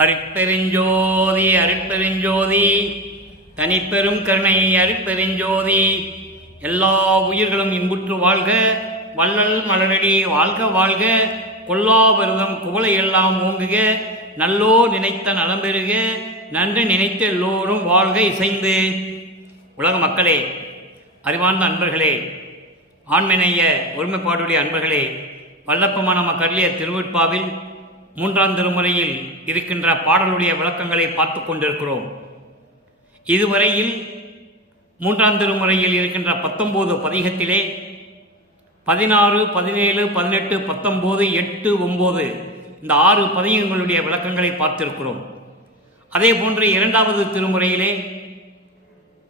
அருட்பெருஞ்சோதி அருட்பெருஞ்சோதி தனிப்பெரும் கருணை அருட்பெருஞ்சோதி. எல்லா உயிர்களும் இன்புற்று வாழ்க, வள்ளல் மலரடி வாழ்க வாழ்க, கொல்லாவிரதம் குவளை எல்லாம் ஓங்குக, நல்லோ நினைத்த நலம் பெறுக, நன்று நினைத்த எல்லோரும் வாழ்க இசைந்து. உலக மக்களே, அறிவார்ந்த அன்பர்களே, ஆண்மநேய ஒருமைப்பாடுடைய அன்பர்களே, வல்லப்பமான நம்ம கருளிய திருவெட்பாவில் 3ஆம் திருமுறையில் இருக்கின்ற பாடலுடைய விளக்கங்களை பார்த்து கொண்டிருக்கிறோம். இதுவரையில் 3ஆம் திருமுறையில் இருக்கின்ற 19 பதிகத்திலே 16, 17, 18, 19, 8, 9 இந்த 6 பதிகங்களுடைய விளக்கங்களை பார்த்திருக்கிறோம். அதே போன்று 2வது திருமுறையிலே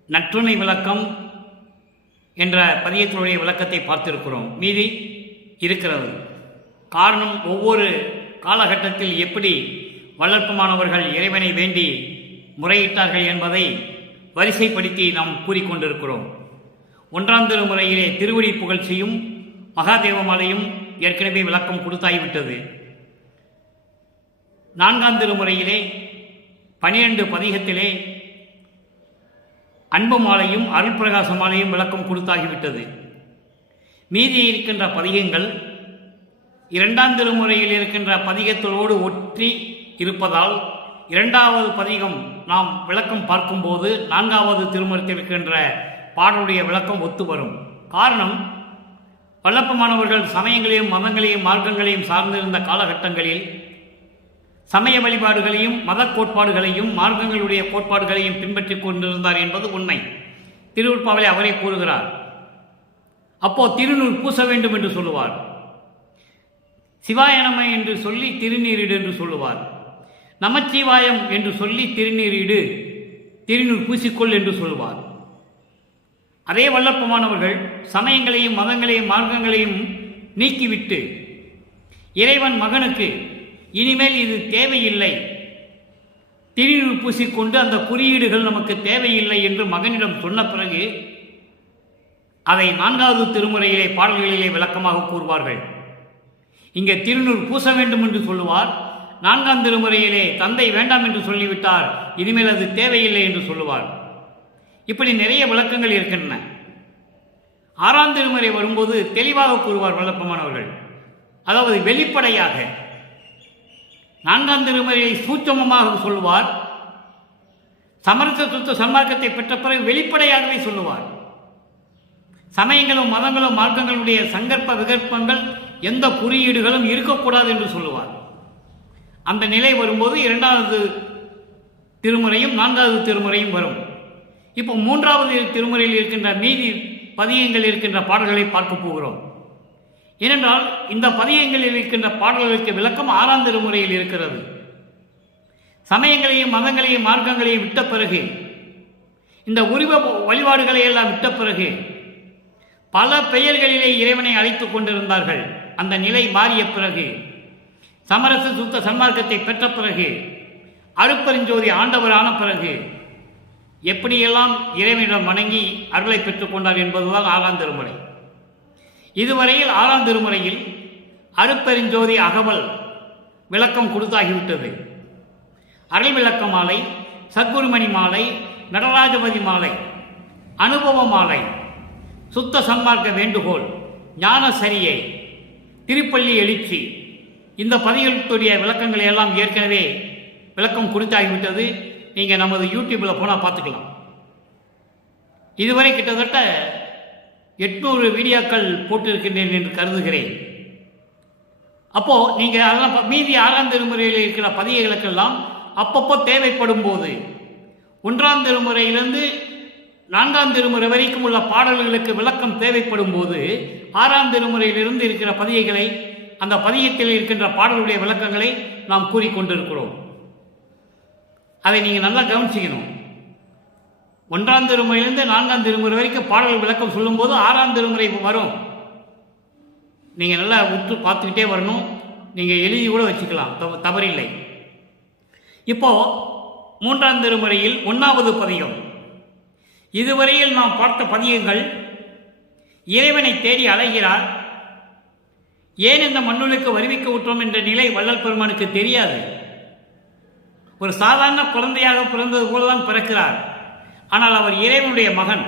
நற்றுணை விளக்கம் என்ற பதிகத்தினுடைய விளக்கத்தை பார்த்திருக்கிறோம். மீதி இருக்கிறது. காரணம், ஒவ்வொரு காலகட்டத்தில் எப்படி வளர்ப்புமானவர்கள் இறைவனை வேண்டி முறையிட்டார்கள் என்பதை வரிசைப்படுத்தி நாம் கூறிக்கொண்டிருக்கிறோம். 1ஆம் திருமுறையிலே திருவடி புகழ்ச்சியும் மகாதேவமாலையும் ஏற்கனவே விளக்கம் கொடுத்தாகிவிட்டது. 4ஆம் திருமுறையிலே 12 பதிகத்திலே அன்பு மாலையும் அருள் பிரகாச மாலையும் விளக்கம் கொடுத்தாகிவிட்டது. மீதி இருக்கின்ற பதிகங்கள் 2ஆம் திருமுறையில் இருக்கின்ற பதிகத்தோடு ஒற்றி இருப்பதால் 2வது பதிகம் நாம் விளக்கம் பார்க்கும்போது 4வது திருமுறையில் இருக்கின்ற பாடலுடைய விளக்கம் ஒத்து வரும். காரணம், வல்லப்பமானவர்கள் சமயங்களையும் மதங்களையும் மார்க்கங்களையும் சார்ந்திருந்த காலகட்டங்களில் சமய வழிபாடுகளையும் மத கோட்பாடுகளையும் மார்க்கங்களுடைய கோட்பாடுகளையும் பின்பற்றி கொண்டிருந்தார் என்பது உண்மை. திருவெட்பாவிலே அவரே கூறுகிறார். அப்போ திருநூல் பூச வேண்டும் என்று சொல்லுவார், சிவாயனமை என்று சொல்லி திருநீரிடு என்று சொல்லுவார், நமச்சிவாயம் என்று சொல்லி திருநீரிடு, திருநூல் பூசிக்கொள் என்று சொல்லுவார். அதே வல்லப்பமானவர்கள் சமயங்களையும் மதங்களையும் மார்க்கங்களையும் நீக்கிவிட்டு இறைவன் மகனுக்கு இனிமேல் இது தேவையில்லை, திருநூல் பூசிக்கொண்டு அந்த குறியீடுகள் நமக்கு தேவையில்லை என்று மகனிடம் சொன்ன பிறகு அதை 4வது திருமுறையிலே பாடல்களிலே விளக்கமாக கூறுவார்கள். இங்கே திருநூல் பூச வேண்டும் என்று சொல்லுவார். 4ஆம் திருமுறையிலே தந்தை வேண்டாம் என்று சொல்லிவிட்டார், இனிமேல் அது தேவையில்லை என்று சொல்லுவார். இப்படி நிறைய விளக்கங்கள் இருக்கின்றன. 6ஆம் திருமுறை வரும்போது தெளிவாக கூறுவார் வல்லப்பமானவர்கள். அதாவது வெளிப்படையாக 4ஆம் திருமுறையை சூட்சமமாக சொல்லுவார். சமரச சுத்த சன்மார்க்கத்தை பெற்ற பிறகு வெளிப்படையாகவே சொல்லுவார். சமயங்களும் மதங்களும் மார்க்கங்களுடைய சங்கற்ப விகற்பங்கள் எந்த குறியீடுகளும் இருக்கக்கூடாது என்று சொல்லுவார். அந்த நிலை வரும்போது 2வது திருமுறையும் 4வது திருமுறையும் வரும். இப்போ 3வது திருமுறையில் இருக்கின்ற மீதி பதியங்கள் இருக்கின்ற பாடல்களை பார்க்க போகிறோம். ஏனென்றால் இந்த பதியங்களில் இருக்கின்ற பாடல்களுக்கு விளக்கம் 6ஆம் திருமுறையில் இருக்கிறது. சமயங்களையும் மதங்களையும் மார்க்கங்களையும் விட்ட பிறகு, இந்த உருவ வழிபாடுகளை எல்லாம் விட்ட பிறகு பல பெயர்களிலே இறைவனை அழைத்துக் கொண்டிருந்தார்கள். அந்த நிலை மாறிய பிறகு, சமரச சுத்த சன்மார்க்கத்தை பெற்ற பிறகு, அருட்பெருஞ்சோதி ஆண்டவர் ஆன பிறகு எப்படியெல்லாம் இறைவனிடம் வணங்கி அருளை பெற்றுக் கொண்டார் என்பதுதான் 6ஆம் திருமுறை. இதுவரையில் 6ஆம் திருமுறையில் அருட்பெருஞ்சோதி அகவல் விளக்கம் கொடுத்தாகிவிட்டது. அருள் விளக்க மாலை, சத்குருமணி மாலை, நடராஜபதி மாலை, அனுபவ மாலை, சுத்த சன்மார்க்க வேண்டுகோள், ஞான சரியை, திருப்பள்ளி எழுச்சி, இந்த பதிகளுடைய விளக்கங்களை எல்லாம் ஏற்கனவே விளக்கம் கொடுத்தாகிவிட்டது. நீங்கள் நமது யூடியூப்பில் போனால் பார்த்துக்கலாம். இதுவரை கிட்டத்தட்ட 800 வீடியோக்கள் போட்டிருக்கின்றேன் என்று கருதுகிறேன். அப்போது நீங்கள் அதெல்லாம் மீதி 6ஆம் திருமுறையில் இருக்கிற பதிகளுக்கெல்லாம் அப்பப்போ தேவைப்படும் போது 1ஆம் திருமுறையிலிருந்து 4ஆம் திருமுறை வரைக்கும் உள்ள பாடல்களுக்கு விளக்கம் தேவைப்படும் போது 6ஆம் திருமுறையிலிருந்து இருக்கிற பதிகைகளை, அந்த பதிகத்தில் இருக்கின்ற பாடலுடைய விளக்கங்களை நாம் கூறிக்கொண்டிருக்கிறோம். அதை நீங்கள் நல்லா கவனிச்சிக்கணும். 1ஆம் திருமுறையிலிருந்து 4ஆம் திருமுறை வரைக்கும் பாடல் விளக்கம் சொல்லும்போது 6ஆம் திருமுறை வரும். நீங்கள் நல்லா உற்று பார்த்துக்கிட்டே வரணும். நீங்கள் எழுதி கூட வச்சுக்கலாம், தவறில்லை. இப்போ 3ஆம் திருமுறையில் 1வது பதிகம். இதுவரையில் நாம் பார்த்த பதிகங்கள் இறைவனை தேடி அலைகிறார், ஏன் இந்த மண்ணுலுக்கு வருவிக்க விட்டோம் என்ற நிலை வள்ளல் பெருமானுக்கு தெரியாது. ஒரு சாதாரண குழந்தையாக பிறந்தது போலதான் பிறக்கிறார். ஆனால் அவர் இறைவனுடைய மகன்,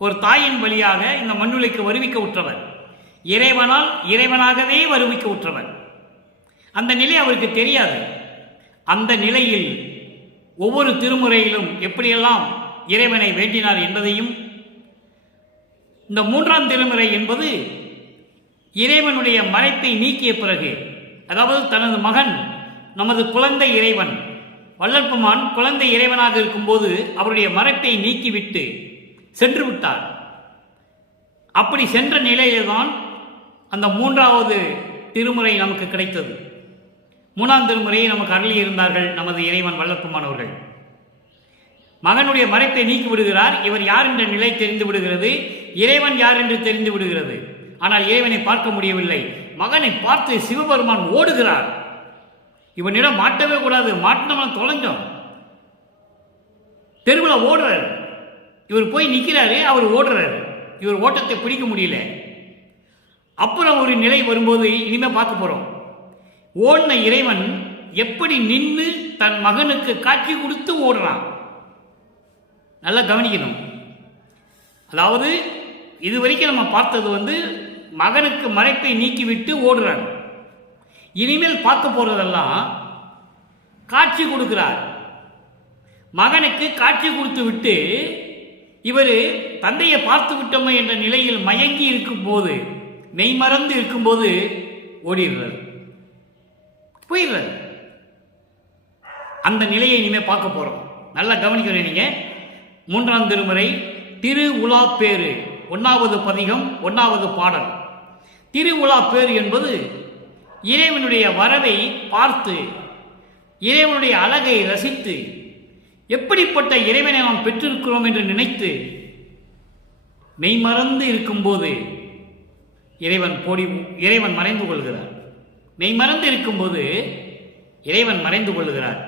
ஒரு தாயின் வழியாக இந்த மண்ணுலைக்கு வருவிக்க உற்றவர், இறைவனால் இறைவனாகவே வருவிக்க உற்றவர். அந்த நிலை அவருக்கு தெரியாது. அந்த நிலையில் ஒவ்வொரு திருமுறையிலும் எப்படியெல்லாம் இறைவனை வேண்டினார் என்பதையும், இந்த 3ஆம் திருமுறை என்பது இறைவனுடைய மறைப்பை நீக்கிய பிறகு, அதாவது தனது மகன் நமது குழந்தை இறைவன் வள்ளற்பெருமான் குழந்தை இறைவனாக இருக்கும்போது அவருடைய மறைப்பை நீக்கிவிட்டு சென்று விட்டார். அப்படி சென்ற நிலையில்தான் அந்த 3வது திருமுறை நமக்கு கிடைத்தது. 3ஆம் திருமுறையை நமக்கு அருளியிருந்தார்கள் நமது இறைவன் வள்ளற்பெருமான் அவர்கள். மகனுடைய மறைப்பை நீக்கி விடுகிறார். இவர் யார் என்ற நிலை தெரிந்து விடுகிறது, இறைவன் யார் என்று தெரிந்து விடுகிறது. ஆனால் இறைவனை பார்க்க முடியவில்லை. மகனை பார்த்து சிவபெருமான் ஓடுகிறார். இவனிடம் மாட்டவே கூடாது, மாட்டினவன் தொலைஞ்சோம். தெருவில் ஓடுறார். இவர் போய் நிற்கிறாரு, அவர் ஓடுறாரு. இவர் ஓட்டத்தை பிடிக்க முடியல. அப்புறம் ஒரு நிலை வரும்போது இனிமே பார்க்க போறோம். ஓடின இறைவன் எப்படி நின்று தன் மகனுக்கு காட்சி கொடுத்து ஓடுறான். நல்லா கவனிக்கணும். அதாவது இதுவரைக்கும் நம்ம பார்த்தது மகனுக்கு மறைப்பை நீக்கிவிட்டு ஓடுறாங்க. இனிமேல் பார்க்க போறதெல்லாம் காட்சி கொடுக்கிறார். மகனுக்கு காட்சி கொடுத்து விட்டு இவர் தந்தையை பார்த்து விட்டோமே என்ற நிலையில் மயங்கி இருக்கும் போது, மெய்மறந்து இருக்கும்போது ஓடிடுறார், போயிடுறார். அந்த நிலையை இனிமே பார்க்க போறோம். நல்லா கவனிக்கணும். நீங்க 3ஆம் திருமுறை திரு உலா பேரு 1வது பதிகம் 1வது பாடல். திரு உலா பேரு என்பது இறைவனுடைய வரவை பார்த்து, இறைவனுடைய அழகை ரசித்து, எப்படிப்பட்ட இறைவனை நாம் பெற்றிருக்கிறோம் என்று நினைத்து மெய்மறந்து இருக்கும்போது இறைவன் மறைந்து கொள்கிறார். மெய்மறந்து இருக்கும்போது இறைவன் மறைந்து கொள்கிறார்.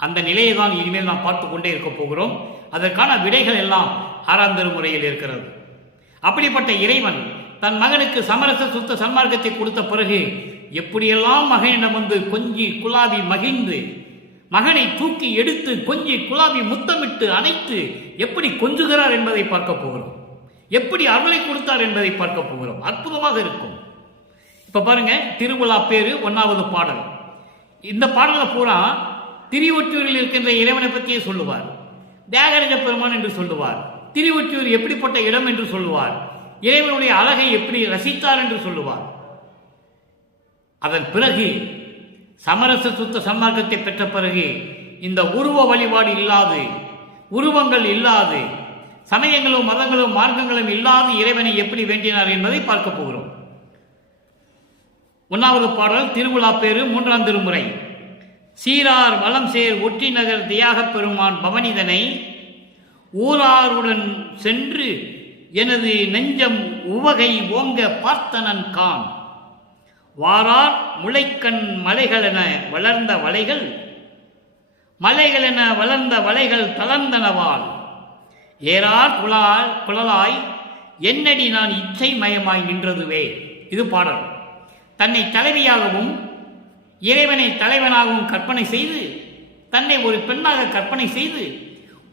அந்த நிலையை தான் இனிமேல் நாம் பார்த்து கொண்டே இருக்க போகிறோம். அதற்கான விடைகள் எல்லாம் 6ஆம் திருமுறையில் இருக்கிறது. அப்படிப்பட்ட இறைவன் தன் மகனுக்கு சமரச சுத்த சன்மார்க்கத்தை கொடுத்த பிறகு எப்படியெல்லாம் மகனிடம் கொஞ்சி குலாவி மகிழ்ந்து, மகனை தூக்கி எடுத்து கொஞ்சி குலாவி முத்தமிட்டு அணைத்து எப்படி கொஞ்சுகிறார் என்பதை பார்க்க போகிறோம். எப்படி அருளை கொடுத்தார் என்பதை பார்க்க போகிறோம். அற்புதமாக இருக்கும். இப்ப பாருங்க, திருவிழா பேரு 1வது பாடல். இந்த பாடலை பூரா திருவொற்றியூரில் இருக்கின்ற இறைவனை பற்றியே சொல்லுவார். தியாகராஜ பெருமான் என்று சொல்லுவார். திருவொற்றியூர் எப்படிப்பட்ட இடம் என்று சொல்லுவார். இறைவனுடைய அழகை எப்படி ரசித்தார் என்று சொல்லுவார். அதன் பிறகு சமரச சுத்த சன்மார்க்கத்தை பெற்ற பிறகு இந்த உருவ வழிபாடு இல்லாது, உருவங்கள் இல்லாது, சமயங்களும் மதங்களும் மார்க்கங்களும் இல்லாது இறைவனை எப்படி வேண்டினார் என்பதை பார்க்க போகிறோம். 1வது பாடல் திருவிழா பேரு 3ஆம் திருமுறை. சீரார் வளம் சேர் ஒற்றி நகர் தியாகப் பெருமான் பவனிதனை ஊராருடன் சென்று எனது நெஞ்சம் உவகை ஓங்க பார்த்தனன் கான். வாரார் முளைக்கண் மலைகளென வளர்ந்த வளைகள், மலைகளென வளர்ந்த வளைகள் தளர்ந்தனவால் ஏறார் குழலாய் என்னடி நான் இச்சை மயமாய் நின்றதுவே. இது பாடல். தன்னை தலைவியாகவும் இறைவனை தலைவனாகவும் கற்பனை செய்து, தன்னை ஒரு பெண்ணாக கற்பனை செய்து,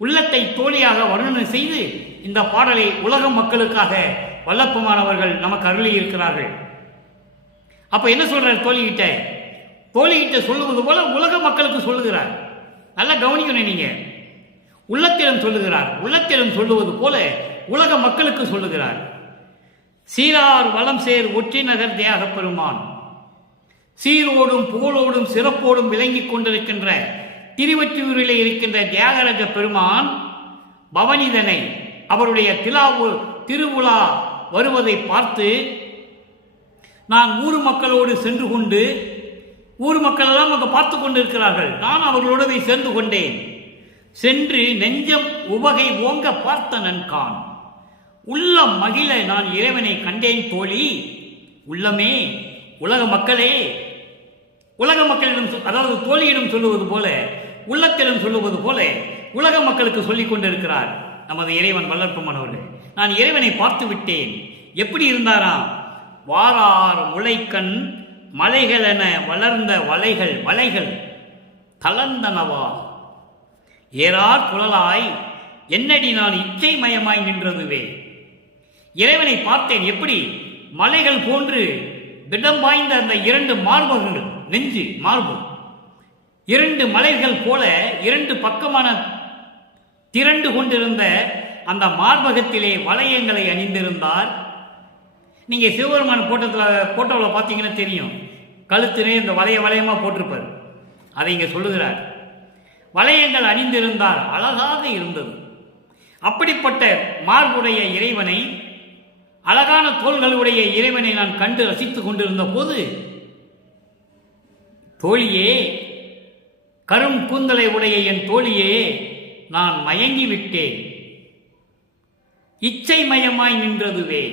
உள்ளத்தை தோழியாக வர்ணனை செய்து இந்த பாடலை உலக மக்களுக்காக வல்லப்பெருமானவர்கள் நமக்கு அருளி இருக்கிறார்கள். அப்ப என்ன சொல்றார்? தோழிகிட்ட சொல்லுவது போல உலக மக்களுக்கு சொல்லுகிறார். நல்லா கவனிக்கணும். நீங்க உள்ளத்திலும் சொல்லுகிறார். உள்ளத்திலும் சொல்லுவது போல உலக மக்களுக்கு சொல்லுகிறார். சீரார் வளம் சேர் ஒற்றி நகர் தியாகப் பெருமான், சீரோடும் புகழோடும் சிறப்போடும் விளங்கிக் கொண்டிருக்கின்ற திருவொற்றியூரிலே இருக்கின்ற தியாகராஜ பெருமான் பவனிதனை, அவருடைய திருவிழா வருவதை பார்த்து நான் ஊர் மக்களோடு சென்று கொண்டு, ஊர் மக்கள் எல்லாம் அங்கு பார்த்து கொண்டிருக்கிறார்கள், நான் அவர்களோடு சேர்ந்து கொண்டேன். சென்று நெஞ்சம் உவகை ஓங்க பார்த்த நன்கான், உள்ளம் மகிழ நான் இறைவனை கண்டேன் தோழி. உள்ளமே, உலக மக்களே, உலக மக்களிடம், அதாவது தோழியிடம் சொல்லுவது போல, உள்ளத்திடம் சொல்லுவது போல உலக மக்களுக்கு சொல்லிக் கொண்டிருக்கிறார் நமது இறைவன் வல்லற்பெருமான் அவர்கள். நான் இறைவனை பார்த்து விட்டேன். எப்படி இருந்தாராம்? வாரார் முளைக்கண் மலைகளென வளர்ந்த வளைகள். தளர்ந்தனவா ஏறார் குழலாய் என்னடி நான் இச்சை மயமாய் நின்றதுவே. இறைவனை பார்த்தேன், எப்படி மலைகள் போன்று திடம் வாய்ந்த அந்த இரண்டு மார்புகள், நெஞ்சு மார்பு இரண்டு மலைகள் போல இரண்டு பக்கமான திரண்டு கொண்டிருந்த அந்த மார்பகத்திலே வளையங்களை அணிந்திருந்தார். நீங்க சிவபெருமான் போட்டோவில் பார்த்தீங்கன்னா தெரியும், கழுத்திலே இந்த வளையமா போட்டிருப்பார். அதை இங்க சொல்லுகிறார். வளையங்கள் அணிந்திருந்தார், அழகாக இருந்தது. அப்படிப்பட்ட மார்புடைய இறைவனை, அழகான தோள்களுடைய இறைவனை நான் கண்டு ரசித்துக் கொண்டிருந்த போது, தோழியே, கரும் கூந்தலை உடைய என் தோழியே, நான் மயங்கி விட்டேன். இச்சை மயமாய் நின்றதுவே.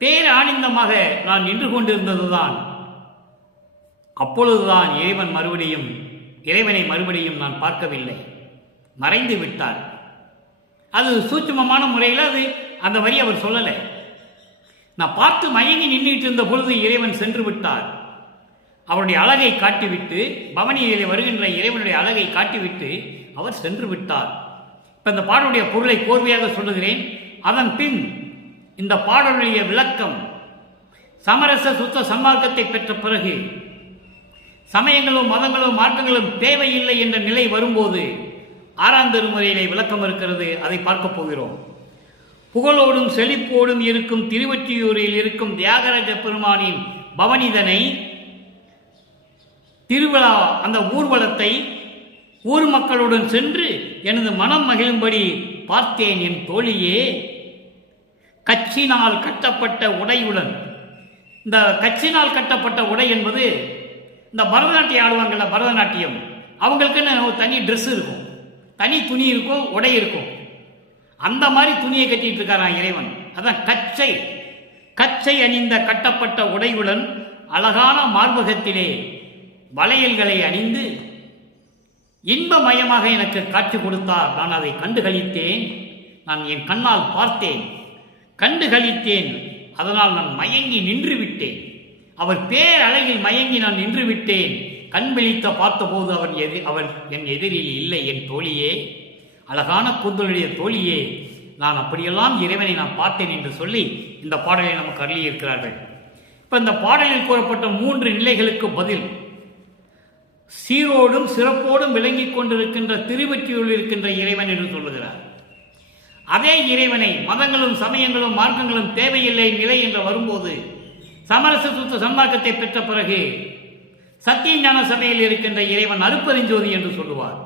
பேர் ஆனந்தமாக நான் நின்று கொண்டிருந்ததுதான். அப்பொழுதுதான் இறைவனை மறுபடியும் நான் பார்க்கவில்லை, மறைந்து விட்டார். அது சூட்சுமமான முறையில் அந்த வரி அவர் சொல்லலை. நான் பார்த்து மயங்கி நின்றுட்டு இருந்த பொழுது இறைவன் சென்று விட்டார். அவருடைய அழகை காட்டிவிட்டு, பவனியிலே வருகின்ற இறைவனுடைய அழகை காட்டிவிட்டு அவர் சென்று விட்டார். இப்போ இந்த பாடலுடைய பொருளை கோர்வையாக சொல்லுகிறேன். அதன் பின் இந்த பாடலுடைய விளக்கம், சமரச சுத்த சன்மார்க்கத்தை பெற்ற பிறகு சமயங்களும் மதங்களும் மார்க்கங்களும் தேவையில்லை என்ற நிலை வரும்போது 6ஆம் திருமுறையிலே விளக்கம் இருக்கிறது. அதை பார்க்க போகிறோம். புகழோடும் செழிப்போடும் இருக்கும் திருவொற்றியூரில் இருக்கும் தியாகராஜ பெருமானின் பவனிதனை, திருவிழா அந்த ஊர்வலத்தை ஊர் மக்களுடன் சென்று எனது மனம் மகிழும்படி பார்த்தேன் என் தோழியே. கச்சினால் கட்டப்பட்ட உடையுடன், இந்த கச்சினால் கட்டப்பட்ட உடை என்பது இந்த பரதநாட்டியம் ஆடுவாங்கள்ல, பரதநாட்டியம், அவங்களுக்குன்னு ஒரு தனி ட்ரெஸ் இருக்கும், தனி துணி இருக்கும், உடை இருக்கும். அந்த மாதிரி துணியை கட்டிட்டு இருக்காரான் இறைவன். அதான் கச்சை அணிந்த கட்டப்பட்ட உடையுடன் அழகான மார்பகத்திலே வளையல்களை அணிந்து இன்பமயமாக எனக்கு காட்சி கொடுத்தார். நான் அதை கண்டு களித்தேன். நான் என் கண்ணால் பார்த்தேன், கண்டு களித்தேன். அதனால் நான் மயங்கி நின்று விட்டேன். அவர் பேரழகில் மயங்கி நான் நின்று விட்டேன். கண் விழித்த பார்த்தபோது அவன் என் எதிரில் இல்லை. என் தோழியே, அழகான கூந்தலுடைய தோழியே, நான் அப்படியெல்லாம் இறைவனை நான் பார்த்தேன் என்று சொல்லி இந்த பாடலை நமக்கு அருளியிருக்கிறார்கள். இப்போ இந்த பாடலில் கூறப்பட்ட 3 நிலைகளுக்கு பதில், சீரோடும் சிறப்போடும் விளங்கிக் கொண்டிருக்கின்ற திருவொற்றியூரில் இருக்கின்ற இறைவன் என்று சொல்லுகிறார். அதே இறைவனை மதங்களும் சமயங்களும் மார்க்கங்களும் தேவையில்லை நிலை என்று வரும்போது, சமரச சுத்த சன்மார்க்கத்தை பெற்ற பிறகு சத்திய ஞான சபையில் இருக்கின்ற இறைவன் அருப்பெருஞ்சோதி என்று சொல்லுவார்.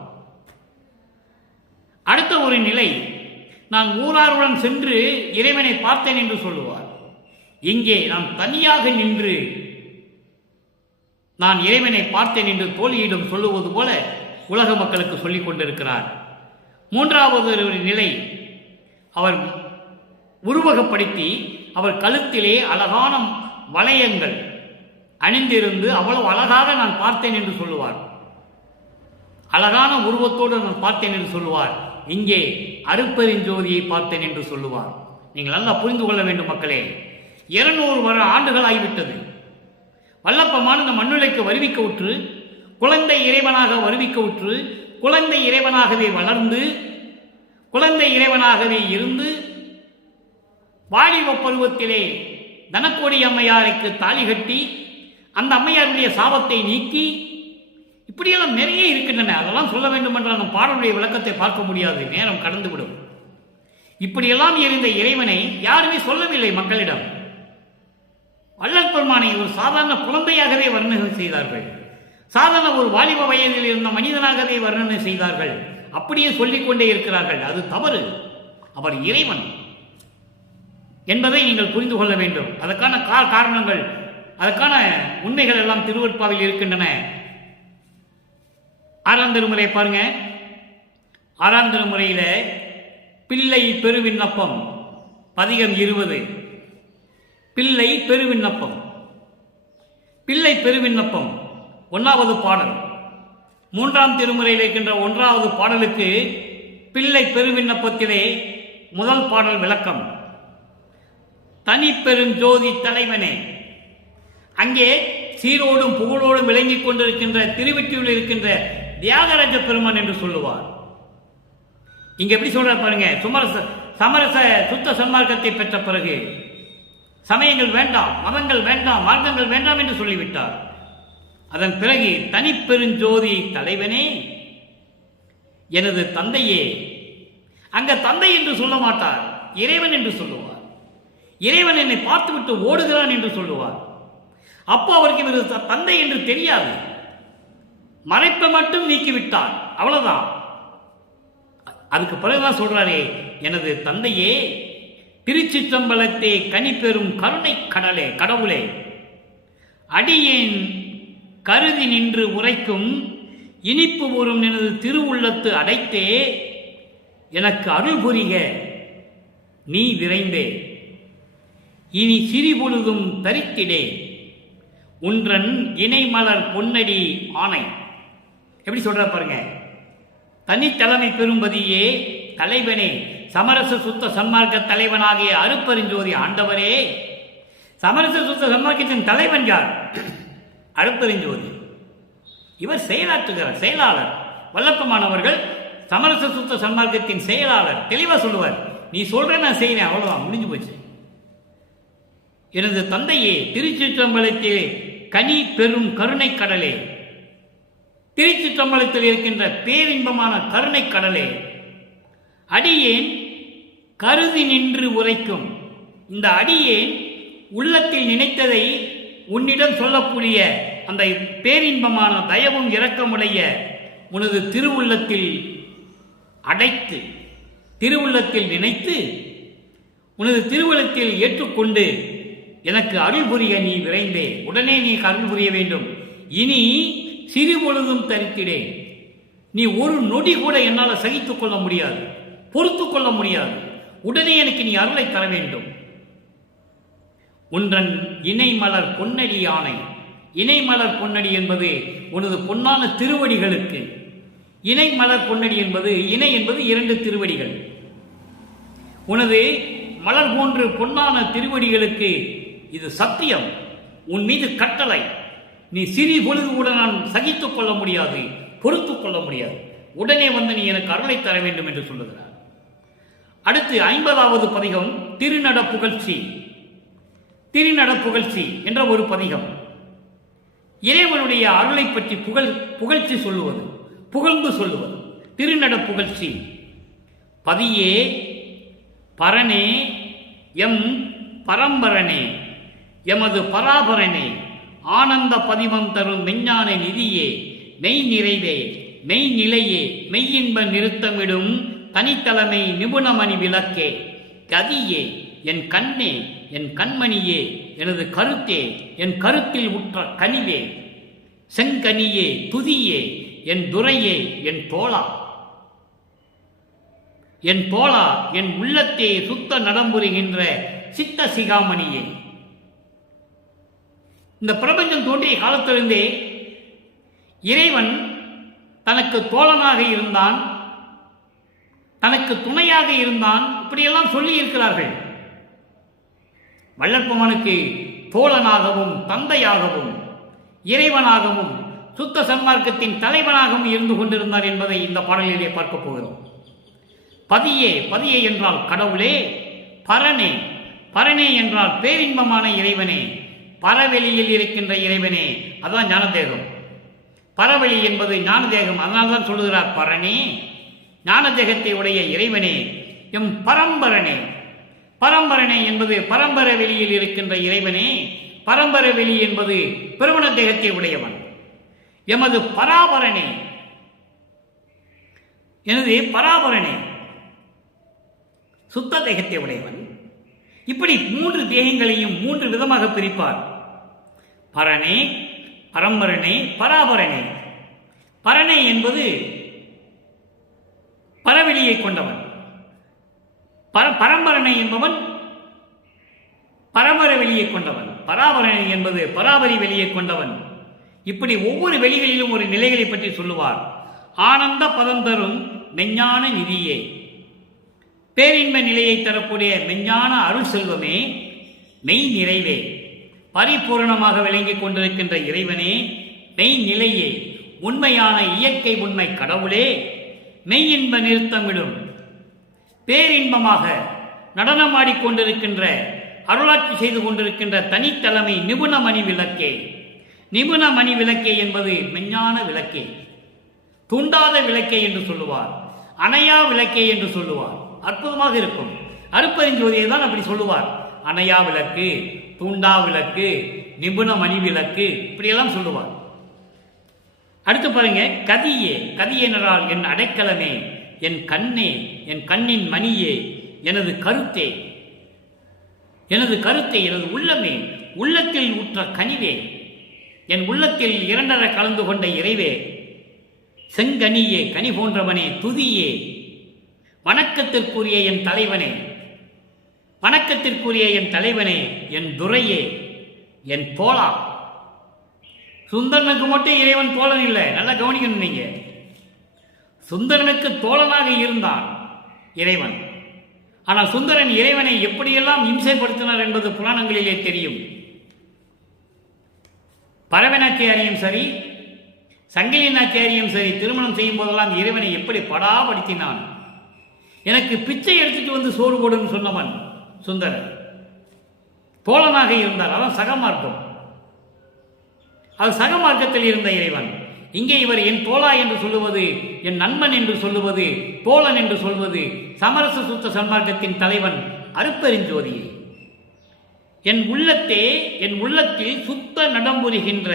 அடுத்த ஒரு நிலை, நான் ஊராருடன் சென்று இறைவனை பார்த்தேன் என்று சொல்லுவார். இங்கே நான் தனியாக நின்று நான் இறைவனை பார்த்தேன் என்று தோழியிடம் சொல்லுவது போல உலக மக்களுக்கு சொல்லிக் கொண்டிருக்கிறார். 3வது ஒரு நிலை, அவர் உருவகப்படுத்தி அவர் கழுத்திலே அழகான வளையங்கள் அணிந்திருந்து அவ்வளவு அழகாக நான் பார்த்தேன் என்று சொல்லுவார். அழகான உருவத்தோடு நான் பார்த்தேன் என்று சொல்லுவார். இங்கே அருப்பெருஞ்சோதியை பார்த்தேன் என்று சொல்லுவார். நீங்கள் நல்லா புரிந்து கொள்ள வேண்டும் மக்களே. 200 ஆண்டுகள் ஆகிவிட்டது. வல்லப்பமான இந்த மண்ணுலைக்கு வருவிக்க உற்று, குழந்தை இறைவனாக வருவிக்க உற்று, குழந்தை இறைவனாகவே வளர்ந்து, குழந்தை இறைவனாகவே இருந்து, வாலிப பருவத்திலே தனக்கோடி அம்மையாருக்கு தாலி கட்டி அந்த அம்மையாருடைய சாபத்தை நீக்கி, இப்படியெல்லாம் நிறைய இருக்கின்றன. அதெல்லாம் சொல்ல வேண்டும் என்றால் நம் பாடலுடைய விளக்கத்தை பார்க்க முடியாது, நேரம் கடந்துவிடும். இப்படியெல்லாம் இருந்த இறைவனை யாருமே சொல்லவில்லை மக்களிடம். வள்ளல் பெருமானை ஒரு சாதாரண குழந்தையாகவே வர்ணனை செய்தார்கள். சாதாரண ஒரு வாலிப வயதில் இருந்த மனிதனாகவே வர்ணனை செய்தார்கள். அப்படியே சொல்லிக்கொண்டே இருக்கிறார்கள். அது தவறு. அவர் இறைவன் என்பதை நீங்கள் புரிந்து கொள்ள வேண்டும். அதற்கான காரணங்கள், அதற்கான உண்மைகள் எல்லாம் திருவெட்பாவில் இருக்கின்றன. 6ஆம் திருமுறை பாருங்க. 6ஆம் திருமுறையில பிள்ளை பெருவிண்ணப்பம் பதிகம் 20. பிள்ளை பெருவிண்ணப்பம், பிள்ளை பெருவிண்ணப்பம் 1வது பாடல். 3ஆம் திருமுறையில் இருக்கின்ற 1வது பாடலுக்கு பிள்ளை பெருவிண்ணப்பத்திலே முதல் பாடல் விளக்கம். தனி பெரும் ஜோதி தலைவனே. அங்கே சீரோடும் புகழோடும் விளங்கிக் கொண்டிருக்கின்ற திருவெற்றியில் இருக்கின்ற தியாகராஜ பெருமான் என்று சொல்லுவார். இங்க எப்படி சொல்ற பாருங்க, சமரச சுத்த சன்மார்க்கத்தை பெற்ற பிறகு சமயங்கள் வேண்டாம், மதங்கள் வேண்டாம், மார்க்கங்கள் வேண்டாம் என்று சொல்லிவிட்டார். அதன் பிறகு தனிப்பெருஞ்சோதி தலைவனே, எனது தந்தையே, அங்க தந்தை என்று சொல்ல மாட்டார், இறைவன் என்று சொல்லுவார். இறைவன் என்னை பார்த்துவிட்டு ஓடுகிறான் என்று சொல்லுவார். அப்போ அவருக்கு இவர் தந்தை என்று தெரியாது, மறைப்பை மட்டும் நீக்கிவிட்டார், அவ்வளவுதான். அதுக்கு பிறகுதான் சொல்றாரே, எனது தந்தையே, திருச்சிற்றம்பலத்தே கனி பெறும் கருணை கடலே கடவுளே, அடியேன் கருதி நின்று உரைக்கும் இனிப்பு ஊறும் எனது திருவுள்ளத்து அடைத்தே எனக்கு அருள் புரிக நீ விரைந்தே, இனி சிறிபொழுதும் தரித்திடே உன்றன் இணைமலர் பொன்னடி ஆணை. எப்படி சொல்ற பாருங்க, தனித்தலைமை பெறும்பதியே, தலைவனே, சமரச சுத்த சன்மார்க்க தலைவனாகிய அருப்பெருஞ்சோதி ஆண்டவரே. சமரச சுத்த சன்மார்க்கத்தின் தலைவன் யார்? அருப்பெருஞ்சோதி. இவர் செயலாற்றுகிறார், செயலாளர். வல்லப்பமானவர்கள் சமரச சுத்த சன்மார்க்கத்தின் செயலாளர். தெளிவா சொல்லுவார், நீ சொல்ற நான் செய்யறேன், அவ்வளவுதான், முடிஞ்சு போச்சு. எனது தந்தையே, திருச்சிற்றம்பலத்திலே கனி பெரும் கருணை கடலே, திருச்சிற்றம்பலத்தில் இருக்கின்ற பேரின்பமான கருணை கடலே, அடியேன் கருதி நின்று உரைக்கும், இந்த அடியேன் உள்ளத்தில் நினைத்ததை உன்னிடம் சொல்லக்கூடிய அந்த பேரின்பமான தயவும் இரக்கமுடைய உனது திருவுள்ளத்தில் அடைத்து, திருவுள்ளத்தில் நினைத்து, உனது திருவுள்ளத்தில் ஏற்றுக்கொண்டு எனக்கு அருள் புரிய நீ விரைந்தே, உடனே நீ அருள் புரிய வேண்டும். இனி சிறு பொழுதும் தரித்திடேன், நீ ஒரு நொடி கூட என்னால் சகித்துக் கொள்ள முடியாது, பொறுத்து கொள்ள முடியாது, உடனே எனக்கு நீ அருளை தர வேண்டும். உன்றன் இணைமலர் பொன்னடி ஆணை. இணைமலர் பொன்னடி என்பது உனது பொன்னான திருவடிகளுக்கு. இணைமலர் பொன்னடி என்பது, இணை என்பது இரண்டு திருவடிகள். உனது மலர் போன்று பொன்னான திருவடிகளுக்கு இது சத்தியம், உன் மீது கட்டளை. நீ சிறி பொழுது கூட நான் சகித்துக் கொள்ள முடியாது, பொறுத்துக் கொள்ள முடியாது, உடனே வந்து நீ எனக்கு அருளை தர வேண்டும் என்று சொல்லுகிறார். அடுத்து 50வது பதிகம் திருநட புகழ்ச்சி. திருநட புகழ்ச்சி என்ற ஒரு பதிகம். இறைவனுடைய அருளை பற்றி புகழ்ச்சி சொல்லுவது, புகழ்ந்து சொல்லுவது. திருநட புகழ்ச்சி. பதியே பரனே, எம் பரம்பரனே, எமது பராபரனே, ஆனந்த பதிமம் தரும் மெஞ்ஞான நிதியே, மெய் நிறைவே, மெய் நிலையே, மெய்யின்ப நிறுத்தமிடும் தனித்தலைமை நிபுணமணி விளக்கே, கதியே, என் கண்ணே, என் கண்மணியே, எனது கருத்தே, என் கருத்தில் உற்ற கனிவே, செங்கனியே, துதியே, என் துரையே, என் தோளா, என் தோளா, என் உள்ளத்தே சுத்த நடம்புரிகின்ற சித்த சிகாமணியே. இந்த பிரபஞ்சம் தோன்றிய காலத்திலிருந்தே இறைவன் தனக்கு தோழனாக இருந்தான், தனக்கு துணையாக இருந்தான், இப்படியெல்லாம் சொல்லி இருக்கிறார்கள். வள்ளற்பெருமானுக்கு தோழனாகவும் தந்தையாகவும் இறைவனாகவும் சுத்த சன்மார்க்கத்தின் தலைவனாகவும் இருந்து கொண்டிருந்தார் என்பதை இந்த பாடலிலே பார்க்க போகிறோம். பதியே, பதியே என்றால் கடவுளே. பரனே, பரனே என்றால் பேரின்பமான இறைவனே, பரவெளியில் இருக்கின்ற இறைவனே. அதான் ஞானதேகம். பரவெளி என்பது ஞானதேகம். அதனால்தான் சொல்லுகிறார் பரனே, ஞானதேகத்தை உடைய இறைவனே, எம் பரம்பரனே. பரம்பரனே என்பது பரம்பர வெளியில் இருக்கின்ற இறைவனே. பரம்பர வெளி என்பது பெருமண தேகத்தை உடையவன். எமது பராபரனே, எனது பராபரனே, சுத்த தேகத்தை உடையவன். இப்படி 3 தேகங்களையும் 3 விதமாக பிரிப்பார். பரனே, பரம்பரனே, பராபரனே. பரனே என்பது பரவெளியை கொண்டவன். பரம்பரனை என்பவன் பரம்பர வெளியை கொண்டவன். பராபரனை என்பது பராபரி வெளியை கொண்டவன். இப்படி ஒவ்வொரு வெளிகளிலும் ஒரு நிலைகளை பற்றி சொல்லுவார். ஆனந்த பதம் தரும் மெஞ்ஞான நிதியே, பேரின்ப நிலையை தரக்கூடிய மெஞ்ஞான அருள் செல்வமே, மெய் நிறைவே, பரிபூரணமாக விளங்கிக் கொண்டிருக்கின்ற இறைவனே, மெய்நிலையே, உண்மையான இயற்கை உண்மை கடவுளே, மெய்யின்ப நிறுத்தமிடும் பேரின்பமாக நடனமாடிக்கொண்டிருக்கின்ற, அருளாட்சி செய்து கொண்டிருக்கின்ற தனித்தலைமை நிபுணமணி விளக்கே. நிபுணமணி விளக்கே என்பது மெஞ்ஞான விளக்கே, தூண்டாத விளக்கே என்று சொல்லுவார், அணையா விளக்கே என்று சொல்லுவார். அற்புதமாக இருக்கும். அருட்பெருஞ்சோதியை தான் அப்படி சொல்லுவார். அணையா விளக்கு, தூண்டா விளக்கு, நிபுணமணி விளக்கு, இப்படியெல்லாம் சொல்லுவார். அடுத்து பாருங்க, கதியே. கதியே என்றால் என் அடைக்கலமே, என் கண்ணே, என் கண்ணின் மணியே, எனது கருத்தே, எனது கருத்தே, எனது உள்ளமே, உள்ளத்தில் உற்ற கனிவே, என் உள்ளத்தில் இரண்டர கலந்து கொண்ட இறைவே, செங்கனியே, கனி போன்றவனே, துதியே, வணக்கத்திற்குரிய என் தலைவனே, வணக்கத்திற்குரிய என் தலைவனே, என் துரையே, என் தோழா. சுந்தரனுக்கு மட்டும் இறைவன் தோழன் இல்லை, நல்லா கவனிக்கணும் நீங்க. சுந்தரனுக்கு தோழனாக இருந்தான் இறைவன். ஆனால் சுந்தரன் இறைவனை எப்படியெல்லாம் இம்சைப்படுத்தினார் என்பது புராணங்களிலே தெரியும். பரவநாச்சியாரையும் சரி, சங்கிலி நாச்சியாரையும் சரி, திருமணம் செய்யும் போதெல்லாம் இறைவனை எப்படி படாபடுத்தினான். எனக்கு பிச்சை எடுத்துட்டு வந்து சோறு போடுன்னு சொன்னவன் சுந்தரன். தோழனாக இருந்தார், அதான் சகமார்க்கம். அது சகமார்க்கத்தில் இருந்த இறைவன். இங்கே இவர் என் தோழா என்று சொல்லுவது, என் நண்பன் என்று சொல்லுவது, தோழன் என்று சொல்வது சமரச சுத்த சன்மார்க்கத்தின் தலைவன் அருட்பெருஞ்சோதியை. என் உள்ளத்தே, என் உள்ளத்தில் சுத்த நடம் புரிகின்ற,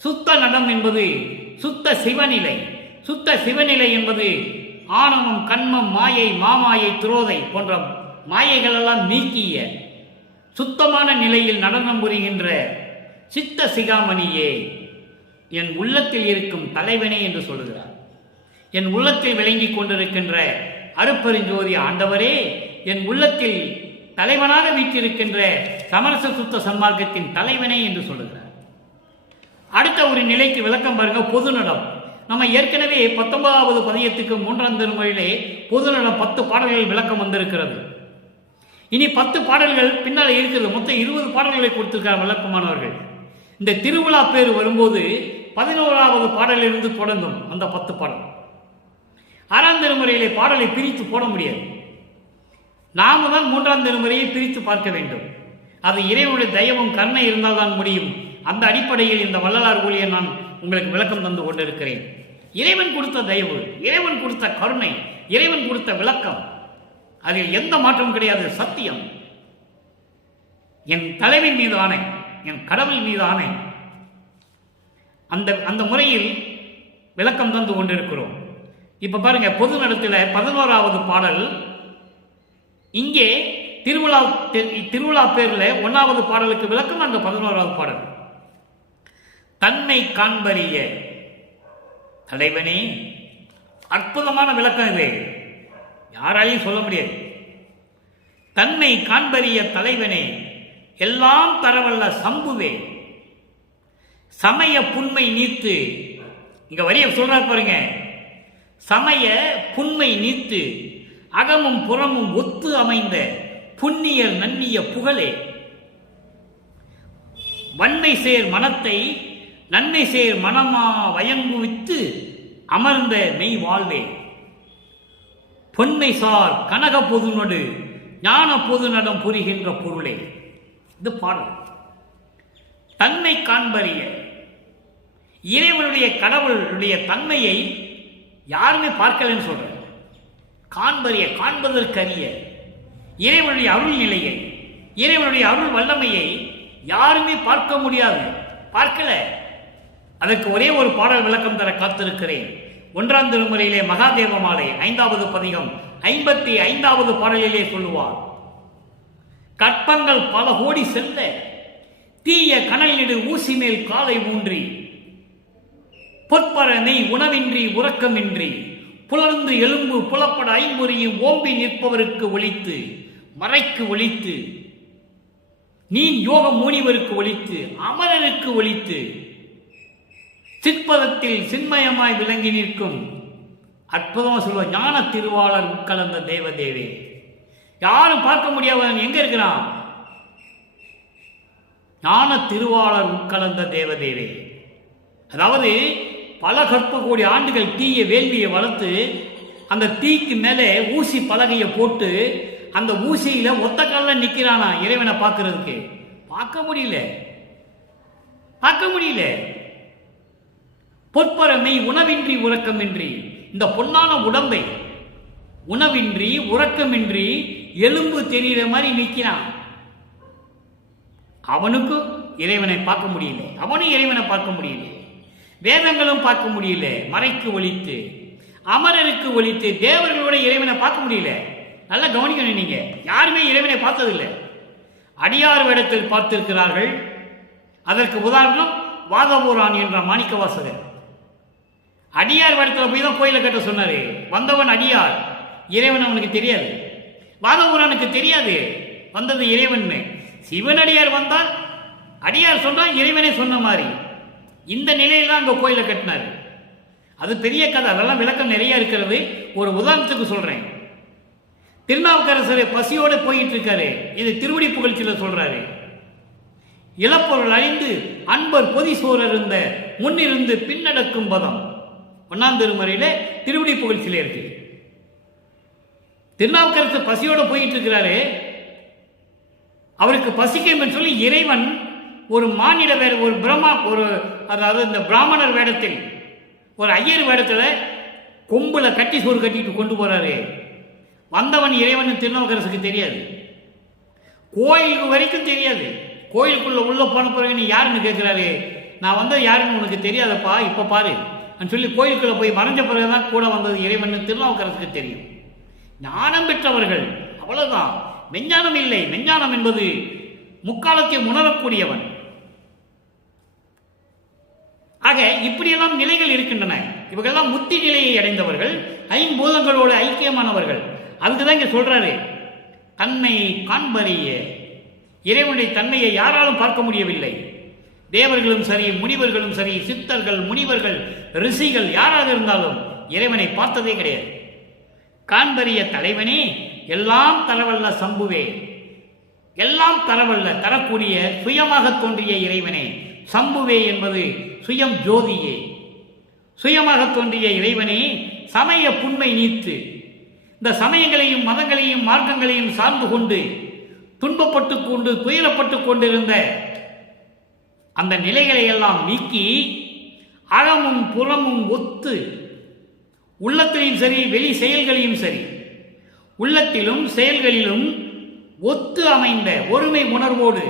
சுத்த நடம் என்பது சுத்த சிவநிலை. சுத்த சிவநிலை என்பது ஆணவம், கண்மம், மாயை, மாமாயை, துரோதை போன்ற மாயைகள் எல்லாம் நீக்கிய சுத்தமான நிலையில் நடனம் புரிகின்ற சித்த சிகாமணியே, என் உள்ளத்தில் இருக்கும் தலைவனே என்று சொல்லுகிறார். என் உள்ளத்தில் விளங்கிக் கொண்டிருக்கின்ற அருட்பெருஞ்சோதி ஆண்டவரே, என் உள்ளத்தில் தலைவனாக வீற்றிருக்கின்ற சமரச சுத்த சன்மார்க்கத்தின் தலைவனே என்று சொல்லுகிறார். அடுத்த ஒரு நிலைக்கு விளக்கம் பாருங்க, பொதுநடம். நம்ம ஏற்கனவே 19வது பதியத்துக்கு 3ஆம் திருமுறையிலே பொதுநடம் 10 பாடல்கள் விளக்கம் வந்திருக்கிறது. இனி 10 பாடல்கள் பின்னால் இருக்கிறது. மொத்தம் 20 பாடல்களை கொடுத்திருக்கிறார் விளக்கமானவர்கள். இந்த திருவிழா பேர் வரும்போது 11வது பாடலிலிருந்து தொடங்கும் அந்த 10 பாடல். 6ஆம் திருமுறையிலே பாடலை பிரித்து போட முடியாது. நாம தான் 3ஆம் திருமுறையை பிரித்து பார்க்க வேண்டும். அது இறைவனுடைய தயவும் கருணை இருந்தால் தான் முடியும். அந்த அடிப்படையில் இந்த வள்ளலார் ஊழியை நான் உங்களுக்கு விளக்கம் தந்து கொண்டிருக்கிறேன். இறைவன் கொடுத்த தயவு, இறைவன் கொடுத்த கருணை, இறைவன் கொடுத்த விளக்கம், அதில் எந்த மாற்றமும் கிடையாது. சத்தியம். என் தலைவன் மீது ஆணை, என் கடவுள் மீது ஆணை. அந்த முறையில் விளக்கம் தந்து கொண்டிருக்கிறோம். இப்ப பாருங்க, பொது நடத்தில் 11வது பாடல். இங்கே திருவிழா பேர்ல 1வது பாடலுக்கு விளக்கம் அந்த 11வது பாடல். தன்மை காண்பறிய தலைவனே, அற்புதமான விளக்கம் இது, யாராலையும் சொல்ல முடியாது. தன்மை காண்பறிய தலைவனே, எல்லாம் தரவல்ல சம்புவே, சமய புண்மை நீத்து. இங்க வரிய சொல்றார் பாருங்க, சமய புண்மை நீத்து அகமும் புறமும் ஒத்து அமைந்த புண்ணியர் நன்னிய புகழே, வன்மை சேர் மனத்தை நன்மை சேர் மனமா வயங்குவித்து அமர்ந்த மெய் வாழ்வே, பொன்மை சார் கனக பொதுநடு ஞான பொது நடம் புரிகின்ற பொருளே. இது பாடல். தன்மை காண்பறிய, இறைவனுடைய கடவுளுடைய தன்மையை யாருமே பார்க்கலன்னு சொல்ற. காண்பறிய, காண்பதற்கரிய இறைவனுடைய அருள் நிலையை, இறைவனுடைய அருள் வல்லமையை யாருமே பார்க்க முடியாது, பார்க்கல. அதற்கு ஒரே ஒரு பாடல் விளக்கம் தர காத்திருக்கிறேன். 1ஆம் திருமுறையிலே மகாதேவ மாலை 5வது பதிகம் 55வது பாடலிலே சொல்லுவார், கற்பங்கள் பல கோடி செல்ல தீய கனல் நெடு ஊசி மேல் காலை ஊன்றி பொற்பர நெய் உணவின்றி உறக்கமின்றி புலர்ந்து எலும்பு புலப்பட ஐம்பொறியும் ஓம்பி நிற்பவருக்கு ஒலித்து மறைக்கு ஒலித்து நீன் யோக முனிவருக்கு ஒலித்து அமரருக்கு ஒலித்து சிற்பதத்தில் சின்மயமாய் விளங்கி நிற்கும் அற்புதமா சொல்லுவ ஞான திருவாளர் உட்கலந்த தேவதேவே. யாரும் பார்க்க முடியாதவன் எங்க இருக்கிறான்? ஞான திருவாளர் உட்கலந்த தேவதேவே. அதாவது பல கற்ப கோடி ஆண்டுகள் தீய வேள்வியை வளர்த்து அந்த தீக்கு மேலே ஊசி பலகையை போட்டு அந்த ஊசியில ஒத்த காலில் நிற்கிறானா இறைவனை பார்க்கறதுக்கு. பார்க்க முடியல. பொற்பரமை உணவின்றி உறக்கமின்றி, இந்த பொன்னான உடம்பை உணவின்றி உறக்கமின்றி எலும்பு தெரிகிற மாதிரி நிற்கிறான். அவனுக்கும் இறைவனை பார்க்க முடியல, அவனும் இறைவனை பார்க்க முடியல, வேதங்களும் பார்க்க முடியல. மறைக்கு ஒலித்து அமரருக்கு ஒலித்து தேவர்களோட இறைவனை பார்க்க முடியல. நல்லா கவனிக்கணும், நீங்க யாருமே இறைவனை பார்த்ததில்லை. அடியார் வேடத்தில் பார்த்திருக்கிறார்கள். அதற்கு உதாரணம் வாதவூரான் என்ற மாணிக்க வாசகர். அடியார் வேடத்தில் போய் தான் கோயிலை கட்ட சொன்னாரு. வந்தவன் அடியார், இறைவன் அவனுக்கு தெரியாது. வாதவூரானுக்கு தெரியாது வந்தது இறைவன். சிவனடியார் வந்தால் அடியார் சொன்னால் இறைவனே சொன்ன மாதிரி இந்த நிலையில அங்க கோயிலை கட்டினார். அது பெரிய கதை, அதெல்லாம் விளக்கம் நிறைய இருக்கிறது. ஒரு உதாரணத்துக்கு சொல்றேன். திருநாவுக்கரசர் பசியோடு போயிட்டு இருக்காரு. இது திருவடி புகழ்ச்சியில சொல்றாரு. இளப்பொருள் அழிந்து அன்பர் பொதி சோரருந்த முன்னிருந்து பின்னடக்கும் பதம் 1ஆம் திருமுறையில திருவடி புகழ்ச்சியில இருக்கு. திருநாவுக்கரசர் பசியோடு போயிட்டு இருக்கிறாரு. அவருக்கு பசிக்கும் சொல்லி இறைவன் ஒரு மானிட வேட, ஒரு அதாவது இந்த பிராமணர் வேடத்தில், ஒரு ஐயர் வேடத்தில் கொம்புல கட்டி சோறு கட்டிட்டு கொண்டு போறாரு. வந்தவன் இறைவன் திருநாவுக்கரசுக்கு தெரியாது, கோயிலுக்கு வரைக்கும் தெரியாது. கோயிலுக்குள்ள உள்ள போன பிறகு நீ யாருன்னு கேட்கிறாரு. நான் வந்தது யாருன்னு உனக்கு தெரியாதப்பா, இப்ப பாரு சொல்லி கோயிலுக்குள்ள போய் மறைஞ்ச பிறகுதான் கூட வந்தது இறைவன் திருநாவுக்கரசுக்கு தெரியும். ஞானம் பெற்றவர்கள் அவ்வளவுதான், மெஞ்ஞானம் இல்லை. மெஞ்ஞானம் என்பது முக்காலத்தை உணரக்கூடியவன். ஆக இப்படியெல்லாம் நிலைகள் இருக்கின்றன. இவர்களெல்லாம் முத்தி நிலையை அடைந்தவர்கள், ஐம்பூதங்களோடு ஐக்கியமானவர்கள். அதுக்குதான் இங்க சொல்றாரு, தன்னை காண்பறிய. இறைவனுடைய தன்மையை யாராலும் பார்க்க முடியவில்லை. தேவர்களும் சரி, முனிவர்களும் சரி, சித்தர்கள், முனிவர்கள், ரிஷிகள் யாராக இருந்தாலும் இறைவனை பார்த்ததே கிடையாது. காண்பறிய தலைவனே, எல்லாம் தரவல்ல சம்புவே, எல்லாம் தரவல்ல தரக்கூடிய சுயமாக தோன்றிய இறைவனே. சம்புவே என்பது சுயம் ஜோதியே. சுயமாக தோன்றிய இறைவனே, சமய புண்மை நீத்து, இந்த சமயங்களையும் மதங்களையும் மார்க்கங்களையும் சார்ந்து கொண்டு துன்பப்பட்டு கொண்டு துயரப்பட்டு கொண்டிருந்த அந்த நிலைகளை எல்லாம் நீக்கி அகமும் புறமும் ஒத்து, உள்ளத்திலும் சரி வெளி செயல்களையும் சரி, உள்ளத்திலும் செயல்களிலும் ஒத்து அமைந்த ஒருமை உணர்வோடு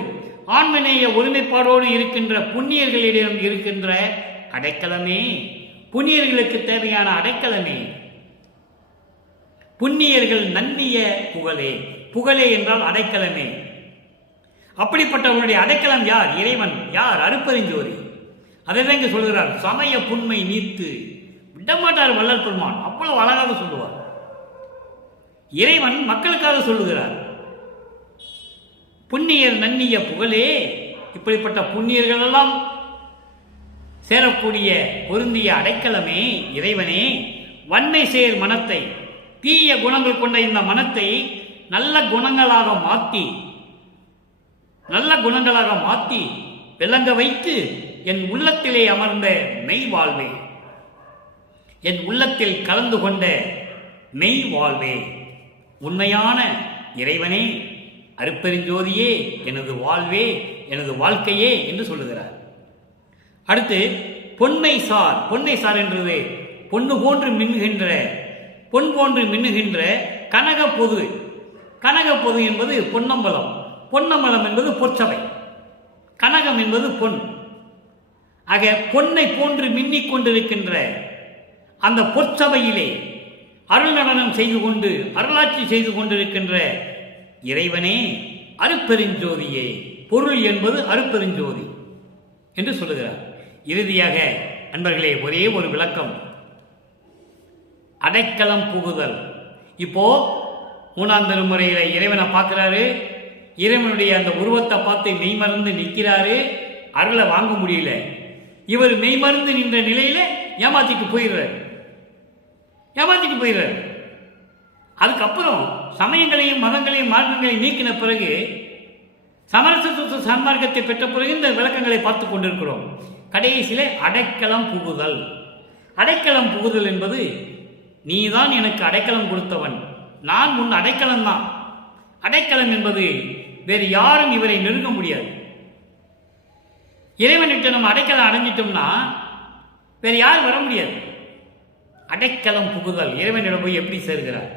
ஆன்மநேய ஒருமைப்பாடோடு இருக்கின்ற புண்ணியர்களிடம் இருக்கின்ற அடைக்கலமே, புண்ணியர்களுக்கு தேவையான அடைக்கலமே. புண்ணியர்கள் நன்னிய புகழே, புகழே என்றால் அடைக்கலமே. அப்படிப்பட்டவருடைய அடைக்கலம் யார்? இறைவன். யார்? அருட்பெருஞ்சோதி. அதை தான் இங்க சொல்கிறார். சமய புண்மை நீத்து விடமாட்டார் வள்ளல் பெருமான். அவ்வளவு அழகாக சொல்லுவார். இறைவன் மக்களுக்காக சொல்லுகிறார். புண்ணியர் நன்னிய புகழே, இப்படிப்பட்ட புண்ணியர்கள் எல்லாம் சேரக்கூடிய பொருந்திய அடைக்கலமே இறைவனே. வன்மை சேர் மனத்தை, தீய குணங்கள் கொண்ட இந்த மனத்தை நல்ல குணங்களாக மாற்றி விளங்க வைத்து என் உள்ளத்திலே அமர்ந்த மெய் வாழ்வே, என் உள்ளத்தில் கலந்து கொண்ட மெய் வாழ்வே, உண்மையான இறைவனே, அருட்பெருஞ்சோதியே, எனது வாழ்வே, எனது வாழ்க்கையே என்று சொல்லுகிறார். அடுத்து பொன்மை சார். பொன்மை சார் என்றது பொண்ணு போன்று மின்னுகின்ற, பொன் போன்று மின்னுகின்ற கனக பொது. கனக பொது என்பது பொன்னம்பலம், பொன்னம்பலம் என்பது பொற்சபை, கனகம் என்பது பொன். ஆக பொன்னை போன்று மின்னிக் கொண்டிருக்கின்ற அந்த பொற்சபையிலே அருள் நடனம் செய்து கொண்டு அருளாட்சி செய்து கொண்டிருக்கின்ற இறைவனே, அருட்பெருஞ்சோதியே. பொருள் என்பது அருட்பெருஞ்சோதி என்று சொல்லுகிறார். இறுதியாக அன்பர்களே, ஒரே ஒரு விளக்கம். அடைக்கலம் புகுதல். இப்போ 3ஆம் திருமுறையில இறைவனை பார்க்கிறாரு. இறைவனுடைய அந்த உருவத்தை பார்த்து மெய்மறந்து நிற்கிறாரு. அருளை வாங்க முடியல. இவர் மெய்மறந்து நின்ற நிலையில ஏமாத்திட்டு போயிடுறாரு. அதுக்கப்புறம் சமயங்களையும் மதங்களையும் மார்க்கங்களையும் நீக்கின பிறகு சமரச சுத்த சன்மார்க்கத்தை பெற்ற பிறகு இந்த விளக்கங்களை பார்த்து கொண்டிருக்கிறோம். கடைசியிலே அடைக்கலம் புகுதல். அடைக்கலம் புகுதல் என்பது நீதான் எனக்கு அடைக்கலம் கொடுத்தவன், நான் உன் அடைக்கலம் தான். அடைக்கலம் என்பது வேறு யாரும் இவரை நெருங்க முடியாது. இறைவனிட்ட நம்ம அடைக்கலம் அடைஞ்சிட்டோம்னா வேறு யாரும் வர முடியாது. அடைக்கலம் புகுதல், இறைவனிடம் போய் எப்படி சேர்கிறார்,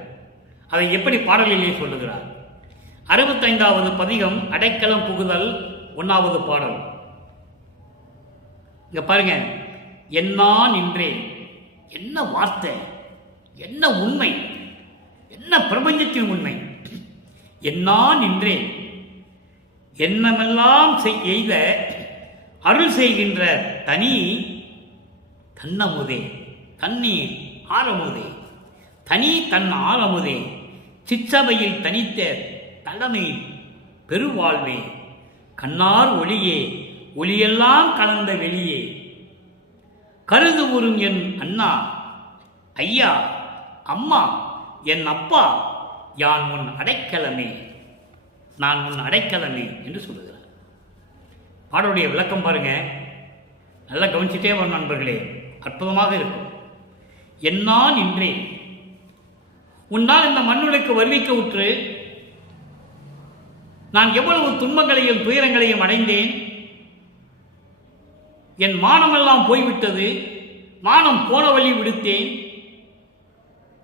அதை எப்படி பாடலிலே சொல்லுகிறார். 65வது பதிகம் அடைக்கலம் புகுதல் 1வது பாடல். இங்க பாருங்க, என்னா நின்றேன், என்ன வார்த்தை, என்ன உண்மை, என்ன பிரபஞ்சத்தின் உண்மை. என்னா நின்றேன், என்னமெல்லாம் எய்த அருள் செய்கின்ற தனி தன்னமுதே, தண்ணீர் ஆரமுதே, தனி தன் ஆரமுதே, சிற்றவையில் தனித்த தலைமை பெருவாழ்வே, கண்ணார் ஒளியே, ஒளியெல்லாம் கலந்த வெளியே, கருது உறும் என் அண்ணா, ஐயா, அம்மா, என் அப்பா, யான் உன் அடைக்கலமே, நான் உன் அடைக்கலமே என்று சொல்லுகிறார். பாடலுடைய விளக்கம் பாருங்க, நல்லா கவனிச்சுட்டே வரும் நண்பர்களே, அற்புதமாக இருக்கும். என்னா நின்றேன், உன்னால் இந்த மண்ணுக்கு வருவிக்க உற்று நான் எவ்வளவு துன்பங்களையும் துயரங்களையும் அடைந்தேன். என் மானமெல்லாம் போய்விட்டது, மானம் போன வழி விடுத்தேன்.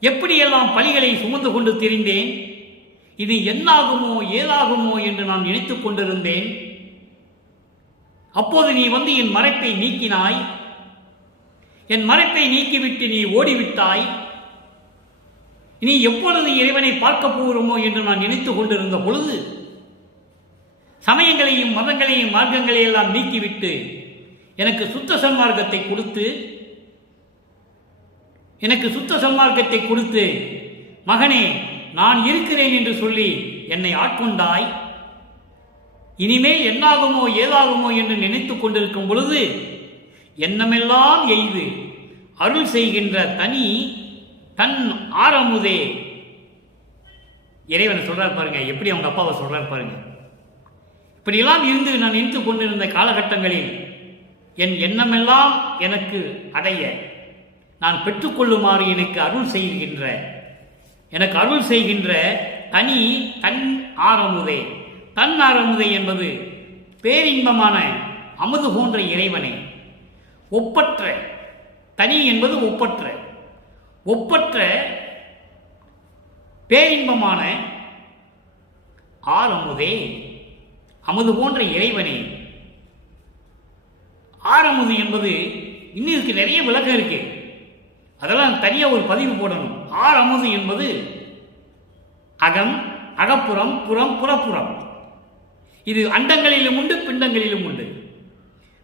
எப்படியெல்லாம் பலிகளை சுமந்து கொண்டு திரிந்தேன். இது என்னாகுமோ ஏதாகுமோ என்று நான் நினைத்துக் கொண்டிருந்தேன். அப்போது நீ வந்து என் மறைப்பை நீக்கினாய். என் மறைப்பை நீக்கிவிட்டு நீ ஓடிவிட்டாய். நீ எப்பொழுது இறைவனை பார்க்க போகிறோமோ என்று நான் நினைத்துக் கொண்டிருந்த பொழுது சமயங்களையும் மதங்களையும் மார்க்கங்களை எல்லாம் நீக்கிவிட்டு எனக்கு சுத்த சன்மார்க்கத்தை கொடுத்து, எனக்கு சுத்த சன்மார்க்கத்தை கொடுத்து, மகனே நான் இருக்கிறேன் என்று சொல்லி என்னை ஆட்கொண்டாய். இனிமேல் என்னாகுமோ ஏதாகுமோ என்று நினைத்துக் கொண்டிருக்கும் பொழுது எண்ணமெல்லாம் எய்து அருள் செய்கின்ற தனி தன் ஆரமுதே. இறைவனை சொல்றார் பாருங்க, எப்படி அவங்க அப்பாவை சொல்றார் பாருங்க. இப்படியெல்லாம் இருந்து நான் நினைத்து கொண்டிருந்த காலகட்டங்களில் என் எண்ணமெல்லாம் எனக்கு அடைய நான் பெற்றுக்கொள்ளுமாறு எனக்கு அருள் செய்கின்ற தனி தன் ஆரமுதே. தன் ஆரமுதே என்பது பேரின்பமான அமுது போன்ற இறைவனை, ஒப்பற்ற, தனி என்பது ஒப்பற்ற பேரின்பமான ஆரமுதே, அமுது போன்ற இறைவனே. ஆரமுது என்பது இன்னும் இதுக்கு நிறைய விளக்கம் இருக்கு, அதெல்லாம் தனியாக ஒரு பதிவு போடணும். ஆரமுது என்பது அகம், அகப்புறம், புறம், புறப்புறம். இது அண்டங்களிலும் உண்டு, பிண்டங்களிலும் உண்டு.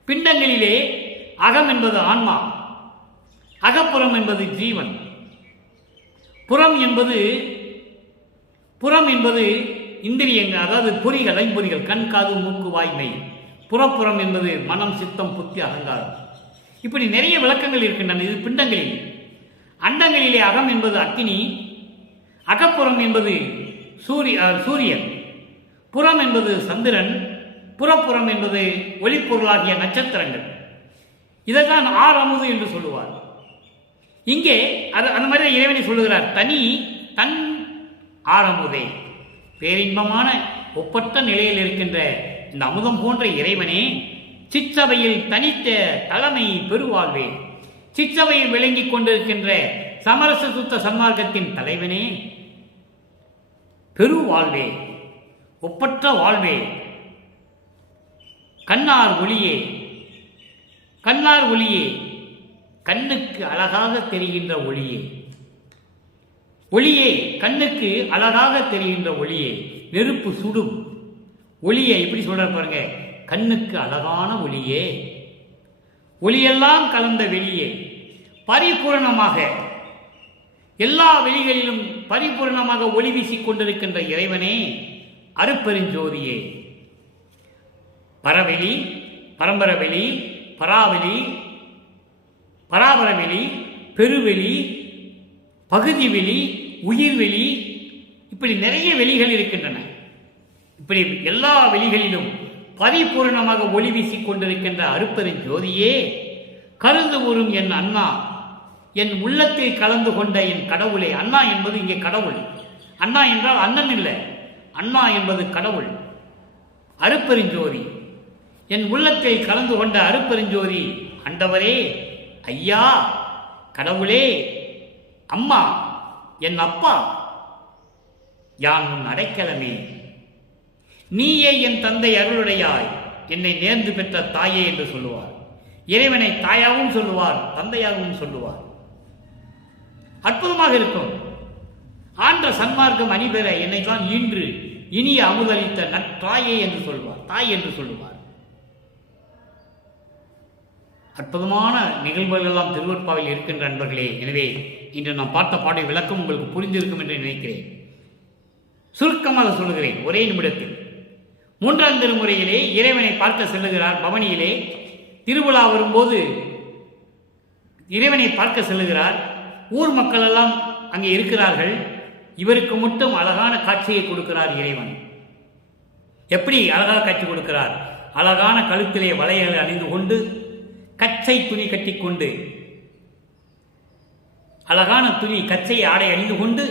பிண்டங்களிலே அகம் என்பது ஆன்மா, அகப்புறம் என்பது ஜீவன், புறம் என்பது இந்திரியங்கள், அதாவது பொறிகள், ஐம்பொறிகள், கண், காது, மூக்கு, வாய்மை. புறப்புறம் என்பது மனம், சித்தம், புத்தி, அகங்காரம். இப்படி நிறைய விளக்கங்கள் இருக்கின்றன. இது பிண்டங்களில். அண்டங்களிலே அகம் என்பது அக்கினி, அகப்புறம் என்பது சூரியன், புறம் என்பது சந்திரன், புறப்புறம் என்பது ஒளிப்பொருளாகிய நட்சத்திரங்கள். இதைத்தான் ஆரமுது என்று சொல்லுவார். இங்கே அந்த மாதிரி இறைவனை சொல்லுகிறார், தனி தன் ஆரமுதே. பேரின்பமான ஒப்பற்ற நிலையில் இருக்கின்ற இந்த அமுதம் போன்ற இறைவனே, சிற்றவையில் தனித்த தலைமை பெருவாழ்வே, சிற்றவையில் விளங்கிக் கொண்டிருக்கின்ற சமரச சுத்த சன்மார்க்கத்தின் தலைவனே, பெருவாழ்வே, ஒப்பற்ற வாழ்வே, கண்ணார் ஒளியே, கண்ணுக்கு அழகாக தெரிகின்ற ஒளியே, கண்ணுக்கு அழகாக தெரிகின்ற ஒளியே. நெருப்பு சுடும் ஒளியே, இப்படி சொல்ற பாருங்க, கண்ணுக்கு அழகான ஒளியே, ஒளியெல்லாம் கலந்த வெளியே, பரிபூரணமாக எல்லா வெளிகளிலும் பரிபூரணமாக ஒளி வீசிக் கொண்டிருக்கின்ற இறைவனே, அருப்பெருஞ்சோதியே. பரவெளி, பரம்பரவெளி, பராவெளி, பராபரவெளி, பெருவெளி, பகுதி வெளி, உயிர்வெளி, இப்படி நிறைய வெளிகள் இருக்கின்றன. இப்படி எல்லா வெளிகளிலும் பரிபூரணமாக ஒளி வீசிக் கொண்டிருக்கின்ற அருட்பெருஞ்சோதியே, கருந்து கூறும் என் அண்ணா, என் உள்ளத்தில் கலந்து கொண்ட என் கடவுளே. அண்ணா என்பது இங்கே கடவுள். அண்ணா என்றால் அண்ணன் இல்லை, அண்ணா என்பது கடவுள். அருட்பெருஞ்சோதி, என் உள்ளத்தில் கலந்து கொண்ட அருட்பெருஞ்சோதி, ஆண்டவரே, ஐயா, கடவுளே, அம்மா, என் அப்பா, யான் உன் அடைக்கலமே. நீயே என் தந்தை அருளுடையாய், என்னை நேர்ந்து பெற்ற தாயே என்று சொல்லுவார். இறைவனை தாயாகவும் சொல்லுவார், தந்தையாகவும் சொல்லுவார். அற்புதமாக இருக்கும். ஆன்ற சன்மார்க்கம் அணிபெற என்னை தான் ஈன்று இனிய அமுதளித்த நற்றாயே என்று சொல்வார், தாய் என்று சொல்லுவார். அற்புதமான நிகழ்வுகள் எல்லாம் திருவருட்பாவில் இருக்கின்ற அன்பர்களே. எனவே இன்று நாம் பார்த்த பாடை விளக்கம் உங்களுக்கு புரிந்திருக்கும் என்று நினைக்கிறேன். சுருக்கமாக சொல்லுகிறேன் ஒரே நிமிடத்தில். 3ஆம் திருமுறையிலே இறைவனை பார்க்க செல்லுகிறார். பவனியிலே திருவிழா வரும்போது இறைவனை பார்க்க செல்லுகிறார். ஊர் மக்கள் எல்லாம் அங்கே இருக்கிறார்கள். இவருக்கு மட்டும் அழகான காட்சியை கொடுக்கிறார் இறைவன். எப்படி அழகாக காட்சி கொடுக்கிறார்? அழகான கழுத்திலே வளையலை அணிந்து கொண்டு, கச்சை துணி கட்டிக்கொண்டு, அழகான துணி கச்சை ஆடை அணிந்து கொண்டு,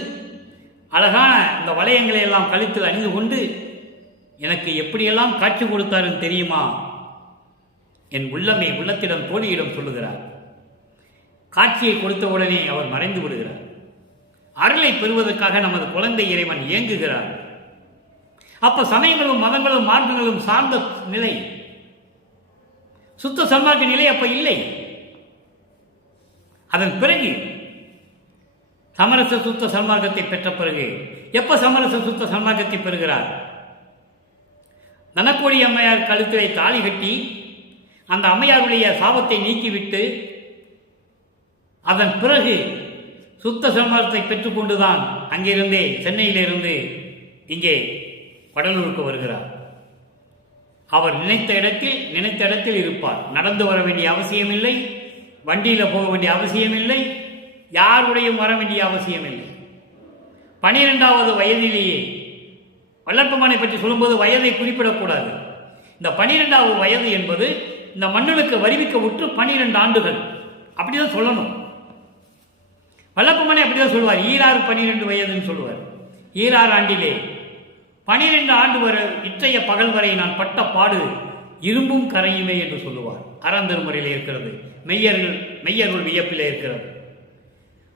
அழகான இந்த வளையங்களை எல்லாம் கழுத்தில் அணிந்து கொண்டு, எனக்கு எப்படியெல்லாம் காட்சி கொடுத்தாருன்னு தெரியுமா? என் உள்ளமே உள்ளத்திடம் தோழியிடம் சொல்லுகிறார். காட்சியை கொடுத்தவுடனே அவர் மறைந்து விடுகிறார். அருளை பெறுவதற்காக நமது குழந்தை இறைவன் இயங்குகிறார். அப்ப சமயங்களும் மதங்களும் மார்க்கங்களும் சார்ந்த நிலை, சுத்த சன்மார்க்க நிலை அப்ப இல்லை. அதன் பிறகு சமரச சுத்த சன்மார்க்கத்தை பெற்ற பிறகு, எப்ப சமரச சுத்த சன்மார்க்கத்தை பெறுகிறார்? தனக்கோடி அம்மையார் கழுத்திலே தாலி கட்டி அந்த அம்மையாருடைய சாபத்தை நீக்கிவிட்டு அதன் பிறகு சுத்த சன்மார்க்கத்தை பெற்றுக்கொண்டுதான் அங்கிருந்தே சென்னையிலிருந்து இங்கே வடலூருக்கு வருகிறார். அவர் நினைத்த இடத்தில் இருப்பார். நடந்து வர வேண்டிய அவசியமில்லை, வண்டியில் போக வேண்டிய அவசியமில்லை, யாருடையும் வர வேண்டிய அவசியமில்லை. 12வது வயதிலேயே, வல்லற்பமானை பற்றி சொல்லும்போது வயதை குறிப்பிடக்கூடாது. இந்த 12வது வயது என்பது இந்த மன்னனுக்கு வருவிக்க உற்று 12 ஆண்டுகள் அப்படிதான் சொல்லணும். வல்லப்பமனை அப்படிதான் சொல்லுவார். ஈராறு 12 வயதுன்னு சொல்லுவார். ஈராறு ஆண்டிலே 12 ஆண்டு வரை இற்றைய பகல் வரை நான் பட்ட பாடு இரும்பும் கரையுமே என்று சொல்லுவார். அறந்தருமுறையில் இருக்கிறது, மெய்யர்கள் வியப்பிலே இருக்கிறது.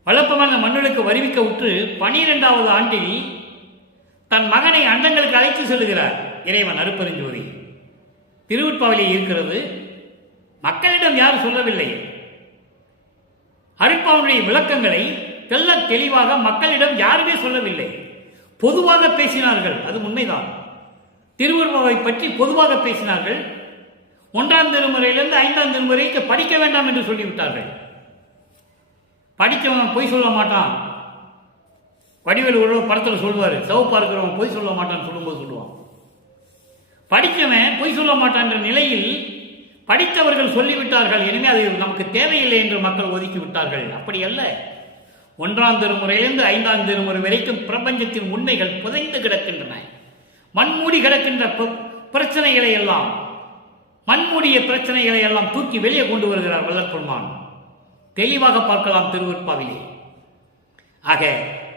வல்லப்பமன் மன்னனுக்கு வருவிக்க உற்று 12வது ஆண்டில் தன் மகனை அண்டங்களுக்கு அழைத்து செல்லுகிறார் இறைவன் அருட்பெருஞ்சோதி. திருவுட்பாவிலே இருக்கிறது. மக்களிடம் யாரும் சொல்லவில்லை. அருட்பாவினுடைய விளக்கங்களை தெல்ல தெளிவாக மக்களிடம் யாருமே சொல்லவில்லை. பொதுவாக பேசினார்கள். அது உண்மைதான். திருவுருவை பற்றி பொதுவாக பேசினார்கள். 1ஆம் திருமுறையிலிருந்து 5ஆம் திருமுறைக்கு படிக்க வேண்டாம் என்று சொல்லிவிட்டார்கள். படித்தவன் பொய் சொல்ல மாட்டான். வடிவேல் ஒரு படத்தில் சொல்லுவார், சிவப்பா இருக்கிறவன் பொய் சொல்ல மாட்டான்னு சொல்லும்போது சொல்லுவான். படித்தவன் பொய் சொல்ல மாட்டான் என்ற நிலையில் படித்தவர்கள் சொல்லிவிட்டார்கள். எனவே அது நமக்கு தேவையில்லை என்று மக்கள் ஒதுக்கி விட்டார்கள். அப்படி அல்ல. 1ஆம் திருமுறையிலிருந்து 5ஆம் திருமுறை வரைக்கும் பிரபஞ்சத்தின் உண்மைகள் புதைந்து கிடக்கின்றன. மண்மூடி கிடக்கின்ற பிரச்சனைகளை எல்லாம், மண்மூடிய பிரச்சனைகளை எல்லாம் தூக்கி வெளியே கொண்டு வருகிறார் வல்லற்பெருமான். தெளிவாக பார்க்கலாம் திருவருட்பாவிலே. ஆக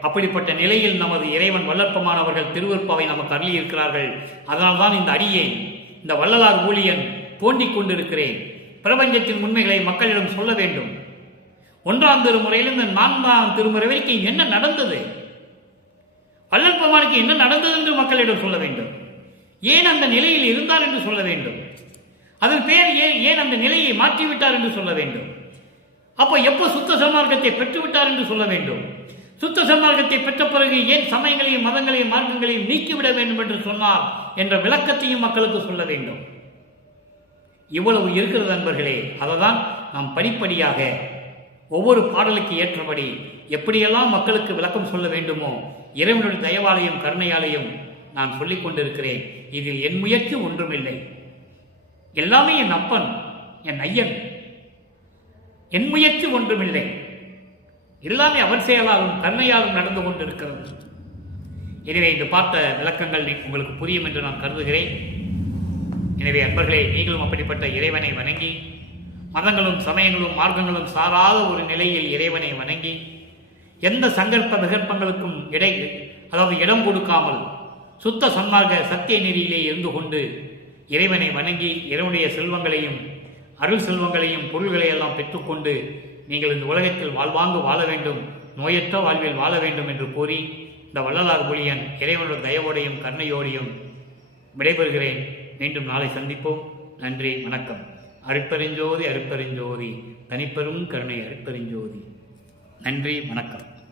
அப்படிப்பட்ட நிலையில் நமது இறைவன் வல்லற்பெருமான் அவர்கள் திருவருட்பாவை நமக்கு அருளி இருக்கிறார்கள். அதனால்தான் இந்த அடியேன், இந்த வள்ளலார் ஊழியன் தோண்டிக் கொண்டிருக்கிறேன். பிரபஞ்சத்தின் உண்மைகளை மக்களிடம் சொல்ல வேண்டும். 1ஆம் திருமுறையிலிருந்து 4ஆம் திருமுறை வரைக்கும் என்ன நடந்தது, வல்லற்பெருமானுக்கு என்ன நடந்தது என்று மக்களிடம் சொல்ல வேண்டும். ஏன் அந்த நிலையில் இருந்தார் என்று சொல்ல வேண்டும். அதன் பெயர் ஏன் அந்த நிலையை மாற்றிவிட்டார் என்று சொல்ல வேண்டும். அப்போ எப்போ சுத்த சன்மார்க்கத்தை பெற்றுவிட்டார் என்று சொல்ல வேண்டும். சுத்த சன்மார்க்கத்தை பெற்ற பிறகு ஏன் சமயங்களையும் மதங்களையும் மார்க்கங்களையும் நீக்கிவிட வேண்டும் என்று சொன்னார் என்ற விளக்கத்தையும் மக்களுக்கு சொல்ல வேண்டும். இவ்வளவு இருக்கிறது நண்பர்களே. அதைதான் நாம் படிப்படியாக ஒவ்வொரு பாடலுக்கு ஏற்றபடி எப்படியெல்லாம் மக்களுக்கு விளக்கம் சொல்ல வேண்டுமோ இறைவனுடைய தயவாலயம் கருணையாலயம் நான் சொல்லிக் கொண்டிருக்கிறேன். இதில் என் முயற்சி ஒன்றுமில்லை. எல்லாமே என் அப்பன், என் ஐயன். என் முயற்சி ஒன்றுமில்லை. எல்லாமே அவர் செயலாலும் கருணையாலும் நடந்து கொண்டிருக்கிறது. எனவே இந்த பார்த்த விளக்கங்கள் உங்களுக்கு புரியும் என்று நான் கருதுகிறேன். எனவே அன்பர்களே, நீங்களும் அப்படிப்பட்ட இறைவனை வணங்கி, மதங்களும் சமயங்களும் மார்க்கங்களும் சாராத ஒரு நிலையில் இறைவனை வணங்கி, எந்த சங்கல்ப விகற்பங்களுக்கும் இடம் கொடுக்காமல் சுத்த சன்மார்க்க சத்திய நெறியிலே இருந்து கொண்டு இறைவனை வணங்கி இறைவனுடைய செல்வங்களையும் அருள் செல்வங்களையும் பொருள்களை எல்லாம் பெற்றுக்கொண்டு நீங்கள் இந்த உலகத்தில் வாழ்வாங்கு வாழ வேண்டும், நோயற்ற வாழ்வில் வாழ வேண்டும் என்று கூறி இந்த வள்ளலார் புலியன் இறைவனுடைய தயவோடையும் கருணையோடையும் விடைபெறுகிறேன். மீண்டும் நாளை சந்திப்போம். நன்றி, வணக்கம். அருட்பெருஞ்சோதி அருட்பெருஞ்சோதி, தனிப்பெரும் கருணை அருட்பெருஞ்சோதி. நன்றி, வணக்கம்.